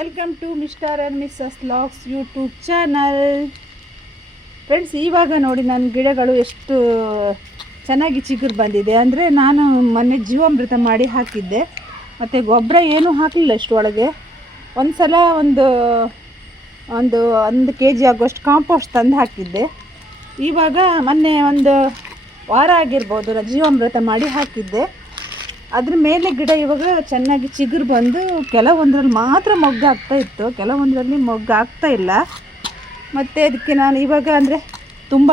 Welcome to mister and missus LOX YouTube channel friends ಇವಾಗ ನೋಡಿ ನನ್ನ ಗಿಡಗಳು ಎಷ್ಟು ಚೆನ್ನಾಗಿ ಚಿಗುರು ಬಂದಿದೆ. ಅಂದರೆ ನಾನು ಮೊನ್ನೆ ಜೀವಾಮೃತ ಮಾಡಿ ಹಾಕಿದ್ದೆ. ಮತ್ತು ಗೊಬ್ಬರ ಏನೂ ಹಾಕಲಿಲ್ಲ ಇಷ್ಟರೊಳಗೆ. ಒಂದು ಸಲ ಒಂದು ಒಂದು ಒಂದು ಕೆ ಜಿ ಆಗುವಷ್ಟು ಕಾಂಪೋಸ್ಟ್ ತಂದು ಹಾಕಿದ್ದೆ. ಇವಾಗ ಮೊನ್ನೆ ಒಂದು ವಾರ ಆಗಿರ್ಬೋದು ಜೀವಾಮೃತ ಮಾಡಿ ಹಾಕಿದ್ದೆ. ಅದ್ರ ಮೇಲೆ ಗಿಡ ಇವಾಗ ಚೆನ್ನಾಗಿ ಚಿಗುರು ಬಂದು ಕೆಲವೊಂದರಲ್ಲಿ ಮಾತ್ರ ಮೊಗ್ಗಾಗ್ತಾ ಇತ್ತು, ಕೆಲವೊಂದರಲ್ಲಿ ಮೊಗ್ಗಾಗ್ತಾ ಇಲ್ಲ. ಮತ್ತು ಅದಕ್ಕೆ ನಾನು ಇವಾಗ ಅಂದರೆ ತುಂಬ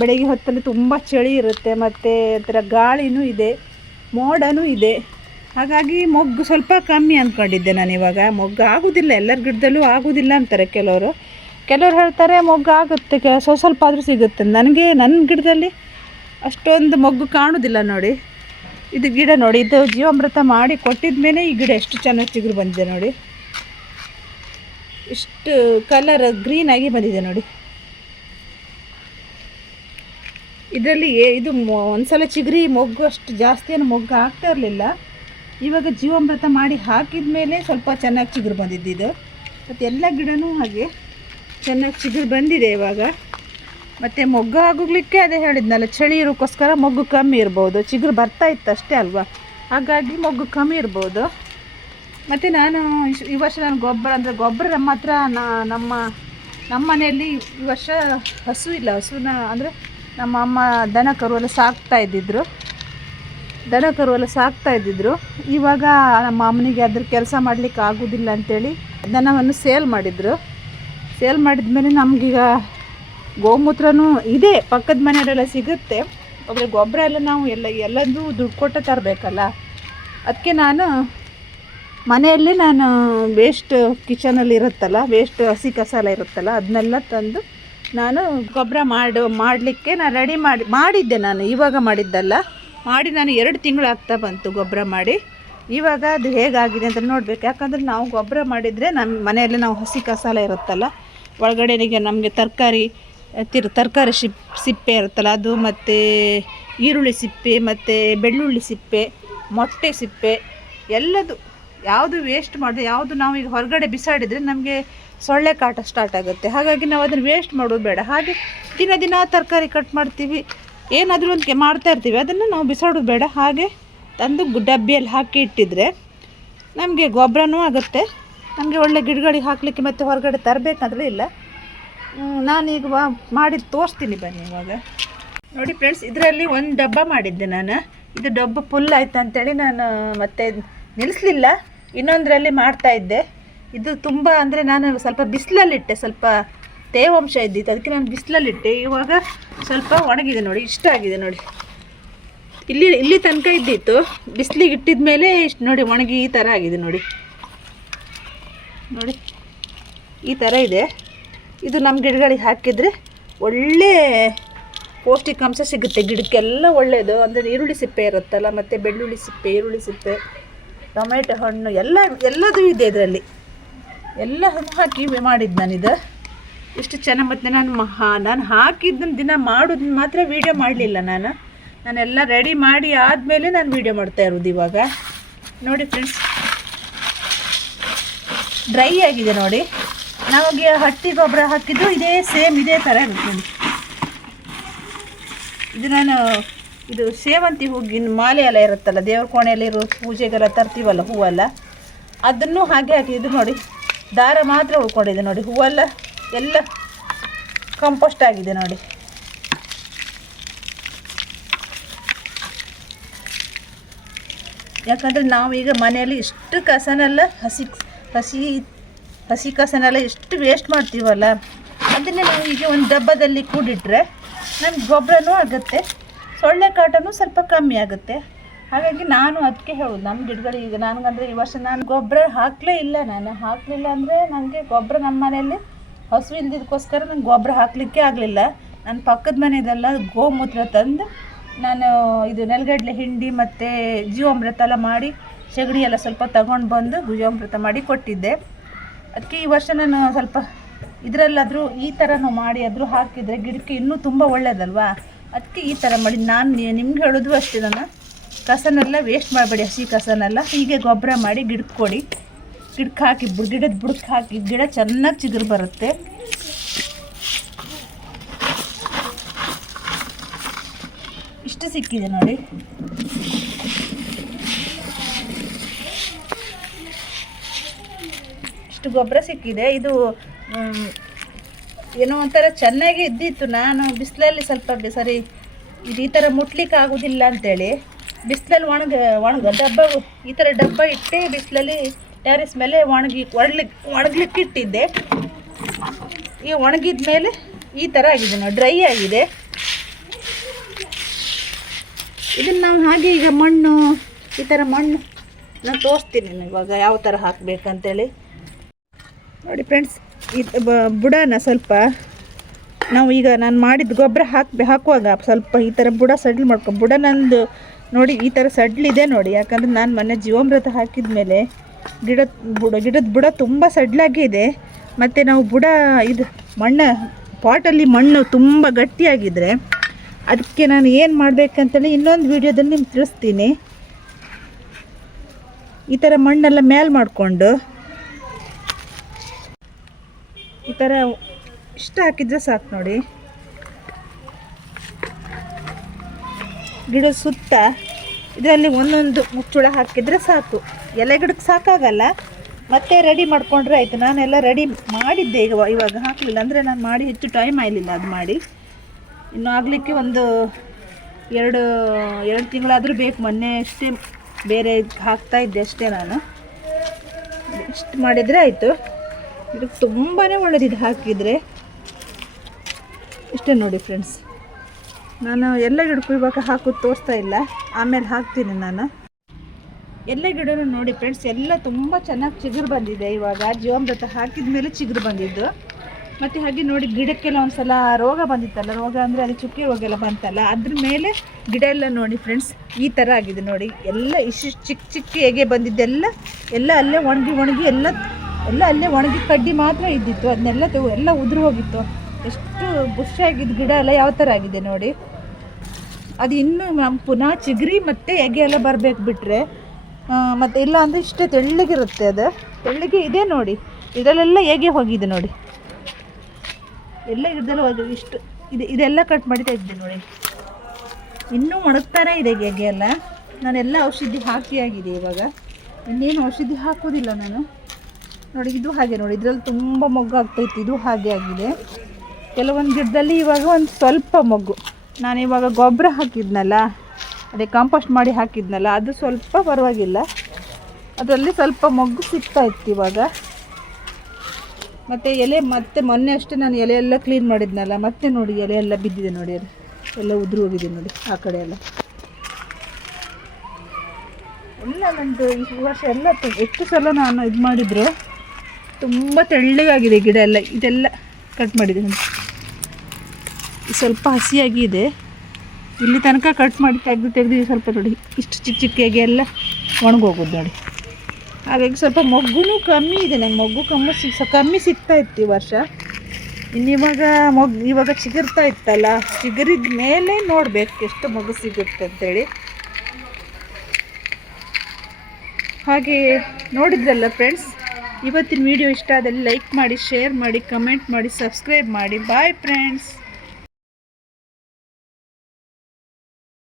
ಬೆಳಗ್ಗೆ ಹೊತ್ತಲ್ಲಿ ತುಂಬ ಚಳಿ ಇರುತ್ತೆ, ಮತ್ತು ಅದರ ಗಾಳಿನೂ ಇದೆ, ಮೋಡನೂ ಇದೆ. ಹಾಗಾಗಿ ಮೊಗ್ಗು ಸ್ವಲ್ಪ ಕಮ್ಮಿ ಅಂದ್ಕೊಂಡಿದ್ದೆ ನಾನು ಇವಾಗ. ಮೊಗ್ಗು ಆಗೋದಿಲ್ಲ, ಎಲ್ಲರ ಗಿಡದಲ್ಲೂ ಆಗೋದಿಲ್ಲ ಅಂತಾರೆ ಕೆಲವರು. ಕೆಲವರು ಹೇಳ್ತಾರೆ ಮೊಗ್ಗು ಆಗುತ್ತೆ, ಕೆ, ಸ್ವಲ್ಪ ಆದರೂ ಸಿಗುತ್ತೆ. ನನಗೆ ನನ್ನ ಗಿಡದಲ್ಲಿ ಅಷ್ಟೊಂದು ಮೊಗ್ಗು ಕಾಣೋದಿಲ್ಲ ನೋಡಿ. ಇದು ಗಿಡ ನೋಡಿ, ಇದು ಜೀವಾಮೃತ ಮಾಡಿ ಕೊಟ್ಟಿದ ಮೇಲೆ ಈ ಗಿಡ ಎಷ್ಟು ಚೆನ್ನಾಗಿ ಚಿಗುರು ಬಂದಿದೆ ನೋಡಿ. ಇಷ್ಟು ಕಲರ್ ಗ್ರೀನ್ ಆಗಿ ಬಂದಿದೆ ನೋಡಿ. ಇದರಲ್ಲಿ ಇದು ಒಂದ್ಸಲ ಚಿಗುರಿ ಮೊಗ್ಗು ಅಷ್ಟು ಜಾಸ್ತಿ ಏನು ಮೊಗ್ಗು ಆಗ್ತಾ ಇರಲಿಲ್ಲ. ಇವಾಗ ಜೀವಾಮೃತ ಮಾಡಿ ಹಾಕಿದ ಮೇಲೆ ಸ್ವಲ್ಪ ಚೆನ್ನಾಗಿ ಚಿಗುರು ಬಂದಿದ್ದು ಇದು. ಮತ್ತು ಎಲ್ಲ ಗಿಡನೂ ಹಾಗೆ ಚೆನ್ನಾಗಿ ಚಿಗುರು ಬಂದಿದೆ ಇವಾಗ. ಮತ್ತು ಮೊಗ್ಗು ಆಗೋಗ್ಲಿಕ್ಕೆ ಅದೇ ಹೇಳಿದ್ನಲ್ಲ, ಚಳಿ ಇರೋಕ್ಕೋಸ್ಕರ ಮೊಗ್ಗು ಕಮ್ಮಿ ಇರ್ಬೋದು. ಚಿಗುರು ಬರ್ತಾ ಇತ್ತು ಅಷ್ಟೇ ಅಲ್ವಾ? ಹಾಗಾಗಿ ಮೊಗ್ಗು ಕಮ್ಮಿ ಇರ್ಬೋದು. ಮತ್ತು ನಾನು ಈ ವರ್ಷ ನಾನು ಗೊಬ್ಬರ, ಅಂದರೆ ಗೊಬ್ಬರ ನಮ್ಮ ಹತ್ರ ನಮ್ಮ ನಮ್ಮ ಮನೆಯಲ್ಲಿ ಈ ವರ್ಷ ಹಸು ಇಲ್ಲ. ಹಸುನ, ಅಂದರೆ ನಮ್ಮ ಅಮ್ಮ ದನ ಕರು ಸಾಕ್ತಾ ಇದ್ದಿದ್ರು. ದನ ಕರು ಸಾಕ್ತಾ ಇದ್ದಿದ್ರು. ಇವಾಗ ನಮ್ಮ ಅಮ್ಮನಿಗೆ ಅದ್ರ ಕೆಲಸ ಮಾಡಲಿಕ್ಕೆ ಆಗೋದಿಲ್ಲ ಅಂತೇಳಿ ದನವನ್ನು ಸೇಲ್ ಮಾಡಿದರು. ಸೇಲ್ ಮಾಡಿದ ಮೇಲೆ ನಮಗೀಗ ಗೋಮೂತ್ರನೂ ಇದೆ, ಪಕ್ಕದ ಮನೆಯವರೆಲ್ಲ ಸಿಗುತ್ತೆ. ಆದರೆ ಗೊಬ್ಬರ ಎಲ್ಲ ನಾವು ಎಲ್ಲ, ಎಲ್ಲದೂ ದುಡ್ಡು ಕೊಟ್ಟು ತರಬೇಕಲ್ಲ. ಅದಕ್ಕೆ ನಾನು ಮನೆಯಲ್ಲೇ ನಾನು ವೇಸ್ಟ್ ಕಿಚನಲ್ಲಿ ಇರುತ್ತಲ್ಲ ವೇಸ್ಟ್ ಹಸಿ ಕಸಾಲ ಇರುತ್ತಲ್ಲ ಅದನ್ನೆಲ್ಲ ತಂದು ನಾನು ಗೊಬ್ಬರ ಮಾಡು, ಮಾಡಲಿಕ್ಕೆ ನಾನು ರೆಡಿ ಮಾಡಿ, ಮಾಡಿದ್ದೆ ನಾನು, ಇವಾಗ ಮಾಡಿದ್ದಲ್ಲ. ಮಾಡಿ ನಾನು ಎರಡು ತಿಂಗಳು ಆಗ್ತಾ ಬಂತು ಗೊಬ್ಬರ ಮಾಡಿ. ಇವಾಗ ಅದು ಹೇಗಾಗಿದೆ ಅಂತ ನೋಡಬೇಕು. ಯಾಕಂದರೆ ನಾವು ಗೊಬ್ಬರ ಮಾಡಿದರೆ ನಮ್ಮ ಮನೆಯಲ್ಲಿ ನಾವು ಹಸಿ ಕಸಾಲ ಎಲ್ಲ ಇರುತ್ತಲ್ಲ, ಒಳಗಡೆನಿಗೆ ನಮಗೆ ತರಕಾರಿ ತಿರ್ ತರಕಾರಿ ಸಿಪ್, ಸಿಪ್ಪೆ ಇರುತ್ತಲ್ಲ, ಅದು ಮತ್ತು ಈರುಳ್ಳಿ ಸಿಪ್ಪೆ, ಮತ್ತು ಬೆಳ್ಳುಳ್ಳಿ ಸಿಪ್ಪೆ, ಮೊಟ್ಟೆ ಸಿಪ್ಪೆ, ಎಲ್ಲದು ಯಾವುದು ವೇಸ್ಟ್ ಮಾಡಿದೆ, ಯಾವುದು ನಾವು ಈಗ ಹೊರಗಡೆ ಬಿಸಾಡಿದರೆ ನಮಗೆ ಸೊಳ್ಳೆ ಕಾಟ ಸ್ಟಾರ್ಟ್ ಆಗುತ್ತೆ. ಹಾಗಾಗಿ ನಾವು ಅದನ್ನು ವೇಸ್ಟ್ ಮಾಡೋದು ಬೇಡ. ಹಾಗೆ ದಿನ ದಿನ ತರಕಾರಿ ಕಟ್ ಮಾಡ್ತೀವಿ. ಏನಾದರೂ ಒಂದು ಮಾಡ್ತಾ ಇರ್ತೀವಿ. ಅದನ್ನು ನಾವು ಬಿಸಾಡೋದು ಬೇಡ. ಹಾಗೆ ತಂದು ಡಬ್ಬಿಯಲ್ಲಿ ಹಾಕಿ ಇಟ್ಟಿದ್ರೆ ನಮಗೆ ಗೊಬ್ಬರನೂ ಆಗುತ್ತೆ. ನಮಗೆ ಒಳ್ಳೆ ಗಿಡಗಳಿಗೆ ಹಾಕಲಿಕ್ಕೆ ಮತ್ತು ಹೊರಗಡೆ ತರಬೇಕಾದ್ರೆ ಇಲ್ಲ. ನಾನೀಗ ಮಾಡಿ ತೋರಿಸ್ತೀನಿ ಬನ್ನಿ ಇವಾಗ. ನೋಡಿ ಫ್ರೆಂಡ್ಸ್ ಇದರಲ್ಲಿ ಒಂದು ಡಬ್ಬ ಮಾಡಿದ್ದೆ ನಾನು. ಇದು ಡಬ್ಬ ಫುಲ್ ಆಯ್ತು ಅಂತೇಳಿ ನಾನು ಮತ್ತೆ ನಿಲ್ಲಿಸಲಿಲ್ಲ ಇನ್ನೊಂದರಲ್ಲಿ ಮಾಡ್ತಾ ಇದ್ದೆ. ಇದು ತುಂಬ ಅಂದರೆ ನಾನು ಸ್ವಲ್ಪ ಬಿಸಿಲಲ್ಲಿಟ್ಟೆ, ಸ್ವಲ್ಪ ತೇವಾಂಶ ಇದ್ದಿತ್ತು. ಅದಕ್ಕೆ ನಾನು ಬಿಸಿಲಲ್ಲಿಟ್ಟೆ. ಇವಾಗ ಸ್ವಲ್ಪ ಒಣಗಿದೆ ನೋಡಿ, ಇಷ್ಟ ಆಗಿದೆ ನೋಡಿ. ಇಲ್ಲಿ ಇಲ್ಲಿ ತನಕ ಇದ್ದಿತ್ತು. ಬಿಸಿಲಿಗೆ ಇಟ್ಟಿದ ಮೇಲೆ ಇಷ್ಟು ನೋಡಿ ಒಣಗಿ ಈ ಥರ ಆಗಿದೆ ನೋಡಿ. ನೋಡಿ, ಈ ಥರ ಇದೆ. ಇದು ನಮ್ಮ ಗಿಡಗಳಿಗೆ ಹಾಕಿದರೆ ಒಳ್ಳೆ ಪೌಷ್ಟಿಕಾಂಶ ಸಿಗುತ್ತೆ. ಗಿಡಕ್ಕೆಲ್ಲ ಒಳ್ಳೆಯದು ಅಂದರೆ ಈರುಳ್ಳಿ ಸಿಪ್ಪೆ ಇರುತ್ತಲ್ಲ, ಮತ್ತು ಬೆಳ್ಳುಳ್ಳಿ ಸಿಪ್ಪೆ, ಈರುಳ್ಳಿ ಸಿಪ್ಪೆ, ಟೊಮೆಟೊ ಹಣ್ಣು, ಎಲ್ಲ, ಎಲ್ಲದೂ ಇದೆ ಇದರಲ್ಲಿ. ಎಲ್ಲ ಹಾಕಿ ಮಾಡಿದ್ದು ನಾನಿದು ಇಷ್ಟು ಚೆನ್ನಾಗಿ ಮತ್ತು ನಾನು ಮಹಾ ನಾನು ಹಾಕಿದ್ದನ್ನು ದಿನ ಮಾಡೋದನ್ನ ಮಾತ್ರ ವೀಡಿಯೋ ಮಾಡಲಿಲ್ಲ ನಾನು. ನಾನೆಲ್ಲ ರೆಡಿ ಮಾಡಿ ಆದಮೇಲೆ ನಾನು ವೀಡಿಯೋ ಮಾಡ್ತಾ ಇರೋದು ಇವಾಗ. ನೋಡಿ ಫ್ರೆಂಡ್ಸ್ ಡ್ರೈ ಆಗಿದೆ ನೋಡಿ. ನಮಗೆ ಹಟ್ಟಿ ಗೊಬ್ಬರ ಹಾಕಿದ್ದು ಇದೇ ಸೇಮ್ ಇದೇ ಥರ ಇರುತ್ತೆ. ಇದು ನಾನು ಇದು ಸೇವಂತಿ ಹೂಗಿನ ಮಾಲೆ ಎಲ್ಲ ಇರುತ್ತಲ್ಲ, ದೇವ್ರ ಕೋಣೆಯಲ್ಲಿ ಇರೋ ಪೂಜೆಗೆಲ್ಲ ತರ್ತೀವಲ್ಲ ಹೂವೆಲ್ಲ, ಅದನ್ನು ಹಾಗೆ ಹಾಕಿದ್ದು ನೋಡಿ, ದಾರ ಮಾತ್ರ ಉಳ್ಕೊಂಡಿದೆ ನೋಡಿ, ಹೂವೆಲ್ಲ ಎಲ್ಲ ಕಂಪೋಸ್ಟ್ ಆಗಿದೆ ನೋಡಿ. ಯಾಕಂದರೆ ನಾವೀಗ ಮನೆಯಲ್ಲಿ ಇಷ್ಟು ಕಸನೆಲ್ಲ ಹಸಿ ಹಸಿ ಹಸಿ ಕಸನೆಲ್ಲ ಎಷ್ಟು ವೇಸ್ಟ್ ಮಾಡ್ತೀವಲ್ಲ? ಅದನ್ನೇ ನಾವು ಈಗ ಒಂದು ಡಬ್ಬದಲ್ಲಿ ಕೂಡಿಟ್ರೆ ನಮ್ಗೆ ಗೊಬ್ಬರನೂ ಆಗುತ್ತೆ, ಸೊಳ್ಳೆ ಕಾಟನೂ ಸ್ವಲ್ಪ ಕಮ್ಮಿ ಆಗುತ್ತೆ. ಹಾಗಾಗಿ ನಾನು ಅದಕ್ಕೆ ಹೇಳೋದು ನಮ್ಮ ಗಿಡಗಳಿಗೆ ಈಗ ನನಗಂದರೆ ಈ ವರ್ಷ ನಾನು ಗೊಬ್ಬರ ಹಾಕಲೇ ಇಲ್ಲ ನಾನು. ಹಾಕಲಿಲ್ಲ ಅಂದರೆ ನನಗೆ ಗೊಬ್ಬರ ನಮ್ಮ ಮನೆಯಲ್ಲಿ ಹಸು ಇಲ್ದಿದ್ದಕ್ಕೋಸ್ಕರ ನಂಗೆ ಗೊಬ್ಬರ ಹಾಕಲಿಕ್ಕೆ ಆಗಲಿಲ್ಲ. ನನ್ನ ಪಕ್ಕದ ಮನೆಯದೆಲ್ಲ ಗೋಮೂತ್ರ ತಂದು ನಾನು ಇದು ನೆಲಗಡಲೆ ಹಿಂಡಿ ಮತ್ತು ಜೀವಾಮೃತ ಎಲ್ಲ ಮಾಡಿ ಸಗಣಿ ಎಲ್ಲ ಸ್ವಲ್ಪ ತಗೊಂಡು ಬಂದು ಜೀವಾಮೃತ ಮಾಡಿ ಕೊಟ್ಟಿದ್ದೆ. ಅದಕ್ಕೆ ಈ ವರ್ಷ ನಾನು ಸ್ವಲ್ಪ ಇದರಲ್ಲಾದರೂ ಈ ಥರನೂ ಮಾಡಿ ಆದರೂ ಹಾಕಿದರೆ ಗಿಡಕ್ಕೆ ಇನ್ನೂ ತುಂಬ ಒಳ್ಳೆಯದಲ್ವಾ ಅದಕ್ಕೆ ಈ ಥರ ಮಾಡಿ ನಾನು ನಿಮ್ಗೆ ಹೇಳೋದು ಅಷ್ಟೇ ನಾನು ಕಸನೆಲ್ಲ ವೇಸ್ಟ್ ಮಾಡಬೇಡಿ ಹಸಿ ಕಸನೆಲ್ಲ. ಹೀಗೆ ಗೊಬ್ಬರ ಮಾಡಿ ಗಿಡಕ್ಕೆ ಕೊಡಿ. ಗಿಡಕ್ಕೆ ಹಾಕಿ ಬುಡ ಗಿಡದ ಬುಡಕ್ಕೆ ಹಾಕಿ ಗಿಡ ಚೆನ್ನಾಗಿ ಚಿಗುರು ಬರುತ್ತೆ. ಇಷ್ಟು ಸಿಕ್ಕಿದೆ ನೋಡಿ. ಇಷ್ಟು ಗೊಬ್ಬರ ಸಿಕ್ಕಿದೆ. ಇದು ಏನೋ ಒಂಥರ ಚೆನ್ನಾಗಿ ಇದ್ದಿತ್ತು. ನಾನು ಬಿಸಿಲಲ್ಲಿ ಸ್ವಲ್ಪ ಸರಿ, ಇದು ಈ ಥರ ಮುಟ್ಲಿಕ್ಕೆ ಆಗೋದಿಲ್ಲ ಅಂತೇಳಿ ಬಿಸಿಲಲ್ಲಿ ಒಣಗ ಒಣಗ ಡಬ್ಬ, ಈ ಥರ ಡಬ್ಬ ಇಟ್ಟು ಬಿಸಿಲಲ್ಲಿ ಟ್ಯಾರಿಸ್ ಮೇಲೆ ಒಣಗಿ ಒಣಲಿಕ್ಕೆ ಒಣಗ್ಲಿಕ್ಕೆ ಇಟ್ಟಿದ್ದೆ. ಈ ಒಣಗಿದ ಮೇಲೆ ಈ ಥರ ಆಗಿದೆ ನೋಡಿ, ಡ್ರೈ ಆಗಿದೆ. ಇದನ್ನು ನಾವು ಹಾಗೆ ಈಗ ಮಣ್ಣು, ಈ ಥರ ಮಣ್ಣು, ನಾನು ತೋರಿಸ್ತೀನಿ ಇವಾಗ ಯಾವ ಥರ ಹಾಕಬೇಕಂತೇಳಿ. ನೋಡಿ ಫ್ರೆಂಡ್ಸ್, ಇದು ಬುಡನ ಸ್ವಲ್ಪ ನಾವು ಈಗ ನಾನು ಮಾಡಿದ ಗೊಬ್ಬರ ಹಾಕಿ, ಹಾಕುವಾಗ ಸ್ವಲ್ಪ ಈ ಥರ ಬುಡ ಸಡ್ಲು ಮಾಡ್ಕೊ ಬುಡ ನಂದು ನೋಡಿ ಈ ಥರ ಸಡ್ಲಿದೆ ನೋಡಿ, ಯಾಕಂದರೆ ನಾನು ಮೊನ್ನೆ ಜೀವಾಮೃತ ಹಾಕಿದ ಮೇಲೆ ಗಿಡ, ಬುಡ, ಗಿಡದ ಬುಡ ತುಂಬ ಸಡ್ಲಾಗಿದೆ ಮತ್ತು ನಾವು ಬುಡ ಇದು ಮಣ್ಣು, ಪಾಟಲ್ಲಿ ಮಣ್ಣು ತುಂಬ ಗಟ್ಟಿಯಾಗಿದ್ದರೆ ಅದಕ್ಕೆ ನಾನು ಏನು ಮಾಡಬೇಕಂತೇಳಿ ಇನ್ನೊಂದು ವೀಡಿಯೋದಲ್ಲಿ ನಿಮ್ಗೆ ತಿಳಿಸ್ತೀನಿ. ಈ ಥರ ಮಣ್ಣೆಲ್ಲ ಮೇಲೆ ಮಾಡಿಕೊಂಡು ಈ ಥರ ಇಷ್ಟ ಹಾಕಿದ್ರೆ ಸಾಕು ನೋಡಿ. ಗಿಡದ ಸುತ್ತ ಇದರಲ್ಲಿ ಒಂದೊಂದು ಮುಚ್ಚುಳ ಹಾಕಿದರೆ ಸಾಕು. ಎಲೆ ಗಿಡಕ್ಕೆ ಸಾಕಾಗಲ್ಲ. ಮತ್ತೆ ರೆಡಿ ಮಾಡಿಕೊಂಡ್ರೆ ಆಯಿತು. ನಾನೆಲ್ಲ ರೆಡಿ ಮಾಡಿದ್ದೆ ಈಗ ಇವಾಗ ಹಾಕಲಿಲ್ಲ. ಅಂದರೆ ನಾನು ಮಾಡಿ ಹೆಚ್ಚು ಟೈಮ್ ಆಗಲಿಲ್ಲ ಅದು ಮಾಡಿ. ಇನ್ನು ಆಗಲಿಕ್ಕೆ ಒಂದು ಎರಡು ಎರಡು ತಿಂಗಳಾದರೂ ಬೇಕು. ಮೊನ್ನೆ ಅಷ್ಟೇ ಬೇರೆ ಹಾಕ್ತಾ ಇದ್ದೆ ಅಷ್ಟೇ ನಾನು. ಇಷ್ಟು ಮಾಡಿದರೆ ಆಯಿತು. ಇದಕ್ಕೆ ತುಂಬಾ ಒಳ್ಳೆದಿದೆ ಹಾಕಿದರೆ. ಇಷ್ಟೇ ನೋಡಿ ಫ್ರೆಂಡ್ಸ್. ನಾನು ಎಲ್ಲ ಗಿಡಕ್ಕೂ ಇವಾಗ ಹಾಕೋದು ತೋರಿಸ್ತಾ ಇಲ್ಲ. ಆಮೇಲೆ ಹಾಕ್ತೀನಿ ನಾನು. ಎಲ್ಲ ಗಿಡನೂ ನೋಡಿ ಫ್ರೆಂಡ್ಸ್, ಎಲ್ಲ ತುಂಬ ಚೆನ್ನಾಗಿ ಚಿಗುರು ಬಂದಿದೆ ಇವಾಗ. ಜೀವಾಮೃತ ಹಾಕಿದ ಮೇಲೆ ಚಿಗುರು ಬಂದಿದ್ದು. ಮತ್ತು ಹಾಗೆ ನೋಡಿ ಗಿಡಕ್ಕೆಲ್ಲ ಒಂದು ಸಲ ರೋಗ ಬಂದಿತ್ತಲ್ಲ, ರೋಗ ಅಂದರೆ ಅದು ಚುಕ್ಕಿ ರೋಗ ಎಲ್ಲ ಬಂತಲ್ಲ, ಅದ್ರ ಮೇಲೆ ಗಿಡ ಎಲ್ಲ ನೋಡಿ ಫ್ರೆಂಡ್ಸ್, ಈ ಥರ ಆಗಿದೆ ನೋಡಿ. ಎಲ್ಲ ಇಷ್ಟು ಚಿಕ್ಕ ಚಿಕ್ಕ ಹೇಗೆ ಬಂದಿದ್ದೆಲ್ಲ, ಎಲ್ಲ ಅಲ್ಲೇ ಒಣಗಿ ಒಣಗಿ ಎಲ್ಲ ಎಲ್ಲ ಅಲ್ಲೇ ಒಣಗಿ ಕಡ್ಡಿ ಮಾತ್ರ ಇದ್ದಿತ್ತು. ಅದನ್ನೆಲ್ಲ ತೆ ಎಲ್ಲ ಉದುರು ಹೋಗಿತ್ತು. ಎಷ್ಟು ಬುಷಿಯಾಗಿದ್ದ ಗಿಡ ಎಲ್ಲ ಯಾವ ಥರ ಆಗಿದೆ ನೋಡಿ. ಅದು ಇನ್ನೂ ನಮ್ಮ ಪುನಃ ಚಿಗರಿ ಮತ್ತು ಎಗೆ ಎಲ್ಲ ಬರಬೇಕು ಬಿಟ್ಟರೆ ಮತ್ತು ಇಲ್ಲ ಅಂದರೆ ಇಷ್ಟೇ ತೆಳ್ಳಗಿರುತ್ತೆ ಅದು. ತೆಳ್ಳಗೆ ಇದೆ ನೋಡಿ. ಇದರಲ್ಲೆಲ್ಲ ಹೇಗೆ ಹೋಗಿದೆ ನೋಡಿ. ಎಲ್ಲ ಗಿಡದಲ್ಲೂ ಹೋಗಿದೆ. ಇಷ್ಟು ಇದು. ಇದೆಲ್ಲ ಕಟ್ ಮಾಡಿ ತೆಗೆದಿದೆ ನೋಡಿ. ಇನ್ನೂ ಒಣಗ್ತಾನೆ ಇದೆ ಗೆಗೆ ಎಲ್ಲ. ನಾನೆಲ್ಲ ಔಷಧಿ ಹಾಕಿ ಆಗಿದೆ ಇವಾಗ. ಇನ್ನೇನು ಔಷಧಿ ಹಾಕೋದಿಲ್ಲ ನಾನು. ನೋಡಿ, ಇದು ಹಾಗೆ ನೋಡಿ, ಇದರಲ್ಲಿ ತುಂಬ ಮೊಗ್ಗು ಆಗ್ತೈತಿ, ಇದು ಹಾಗೆ ಆಗಿದೆ. ಕೆಲವೊಂದು ಗಿಡದಲ್ಲಿ ಇವಾಗ ಒಂದು ಸ್ವಲ್ಪ ಮೊಗ್ಗು. ನಾನು ಇವಾಗ ಗೊಬ್ಬರ ಹಾಕಿದ್ನಲ್ಲ, ಅದೇ ಕಾಂಪೋಸ್ಟ್ ಮಾಡಿ ಹಾಕಿದ್ನಲ್ಲ, ಅದು ಸ್ವಲ್ಪ ಪರವಾಗಿಲ್ಲ. ಅದರಲ್ಲಿ ಸ್ವಲ್ಪ ಮೊಗ್ಗು ಸಿಗ್ತಾ ಇತ್ತು ಇವಾಗ. ಮತ್ತು ಎಲೆ, ಮತ್ತೆ ಮೊನ್ನೆ ಅಷ್ಟೇ ನಾನು ಎಲೆ ಎಲ್ಲ ಕ್ಲೀನ್ ಮಾಡಿದ್ನಲ್ಲ, ಮತ್ತೆ ನೋಡಿ ಎಲೆ ಎಲ್ಲ ಬಿದ್ದಿದೆ ನೋಡಿ ಅದು. ಎಲ್ಲ ಉದುರು ಹೋಗಿದೆ ನೋಡಿ, ಆ ಕಡೆ ಎಲ್ಲ. ಎಲ್ಲ ನಂದು ಈ ವರ್ಷ ಎಲ್ಲ ಎಷ್ಟು ಸಲ ನಾನು ಇದು ಮಾಡಿದ್ರು ತುಂಬ ತೆಳ್ಳಗಾಗಿದೆ ಗಿಡ ಎಲ್ಲ. ಇದೆಲ್ಲ ಕಟ್ ಮಾಡಿದ್ದೀನಿ ಸ್ವಲ್ಪ ಹಸಿಯಾಗಿ ಇದೆ. ಇಲ್ಲಿ ತನಕ ಕಟ್ ಮಾಡಿ ತೆಗೆದು ತೆಗೆದು ಸ್ವಲ್ಪ ನೋಡಿ. ಇಷ್ಟು ಚಿಕ್ಕ ಚಿಕ್ಕಿಯಾಗಿ ಎಲ್ಲ ಒಣಗೋಗೋದು ನೋಡಿ. ಹಾಗಾಗಿ ಸ್ವಲ್ಪ ಮೊಗ್ಗುನೂ ಕಮ್ಮಿ ಇದೆ ನಂಗೆ. ಮೊಗ್ಗು ಕಮ್ಮಿ ಕಮ್ಮಿ ಸಿಗ್ತಾ ಇತ್ತು ಈ ವರ್ಷ. ಇನ್ನಿವಾಗ ಮೊಗ್ ಇವಾಗ ಚಿಗುರ್ತಾ ಇತ್ತಲ್ಲ. ಚಿಗುರಿದ ಮೇಲೆ ನೋಡ್ಬೇಕು ಎಷ್ಟು ಮಗು ಸಿಗುತ್ತೆ ಅಂತೇಳಿ. ಹಾಗೆ ನೋಡಿದ್ರಲ್ಲ ಫ್ರೆಂಡ್ಸ್ ಇವತ್ತಿನ ವಿಡಿಯೋ ಇಷ್ಟ ಆದಲ್ಲಿ ಲೈಕ್ ಮಾಡಿ ಶೇರ್ ಮಾಡಿ ಕಮೆಂಟ್ ಮಾಡಿ ಸಬ್ಸ್ಕ್ರೈಬ್ ಮಾಡಿ. Bye friends